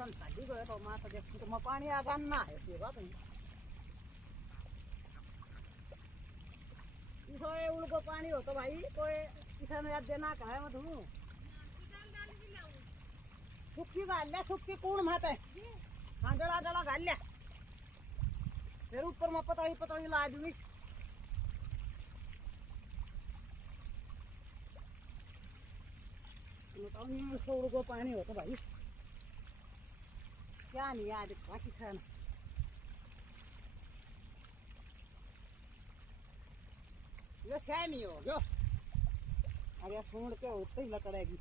साडी गयो तो माता देखी तो मैं पानी आ गन्ना है सेवा तो इसोए उनको पानी हो तो भाई कोई किसान याद देना का है मधु सुक्की गाल्या सुक्की कौन मात है हाँ जड़ा जड़ा गाल्या फिर ऊपर में पता ही ला दूंगी को पानी हो तो भाई क्या नहीं याद बाकी खाना ये नहीं हो जो अरे सुन के उतनी लकड़ेगी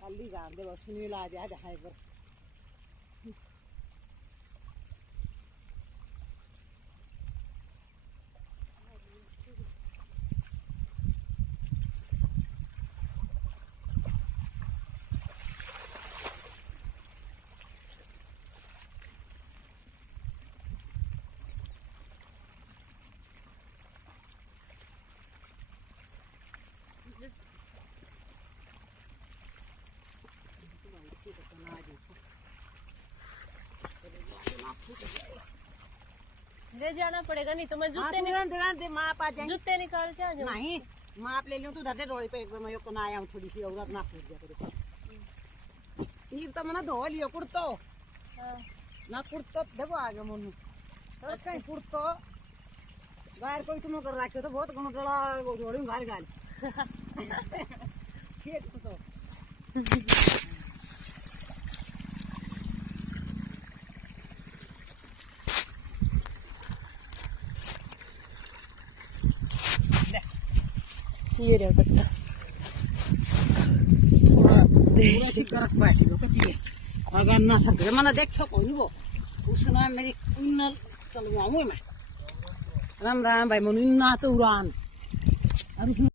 खाली गाड़ दे बस सुनील आ जा जहाँ पर ले जाना पड़ेगा नहीं तो मैं जूते जूते निकाल के आ जाऊँ। नहीं माप ले लूँ तो दादे रोड पे एक बार मैं को ना आया हूँ थोड़ी सी औरत ना फूट गया तेरे ये तो मैंने धो लियो कुर्तो ना कुर्तो देखो आगे मुन्नू तो कहीं कुर्तो बाहर कोई तुम कर रखे तो बहुत घणो डला जोड़ी गाल गाल ठीक तो ये रहा पत्ता पूरा सी करक बैठी हो कती अगर ना सके मैंने देखो कोई वो उसने मेरी कुन्नल चलवाऊं मैं राम राम भाई मुन्ना तो उड़ान